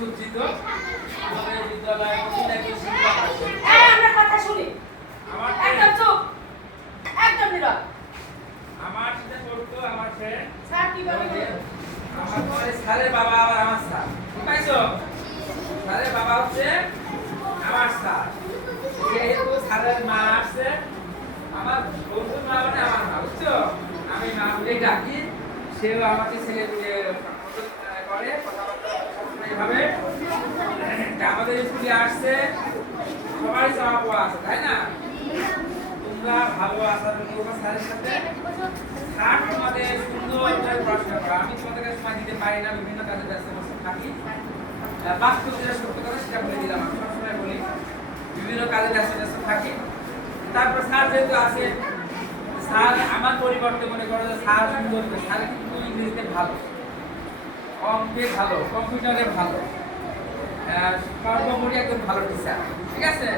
পরিচিত আমাদের বিদ্যালয়ে নতুন একজন শিক্ষক এই আমরা কথা শুনি। আমার একদম চুপ। একদম নীরব। আমার সাথে পড়তো আমার ফ্রেন্ড স্যার কি বলে আমার পরে স্যারের বাবা আবার আমার স্যার। পাইছো স্যারের বাবা হচ্ছে আমার স্যার। যেহেতু স্যারের মা আসছে আমার বন্ধুর মা মানে আমার মা বুঝছ? আমি মা বলে ডাকি। সেও আমাকে ছেলে দিয়ে করে কথাবার্তা এভাবে আমাদের স্কুলে আসছে, সবাই চাওয়া আছে, তাই না? তোমরা ভালো আচরণ করবে স্যারের সাথে। স্যার তোমাদের সুন্দর করে পড়াশোনা করো। আমি তোমাদের কাছে সময় দিতে পারি না, বিভিন্ন কাজে ব্যস্ত থাকি। বাস্তব যেটা সত্য কথা, সেটা বলে দিলাম আমি, সবসময় বলি। বিভিন্ন কাজে ব্যস্ত ব্যস্ত থাকি। তারপর স্যার যেহেতু আছে, স্যার আমার পরিবর্তে মনে করো যে স্যার সুন্দর, স্যার কিন্তু ইংরেজিতে ভালো অঙ্কে ভালো। কম্পিউটারে ভালো। সর্বোপরি একজন ভালো টিচার ঠিক আছে?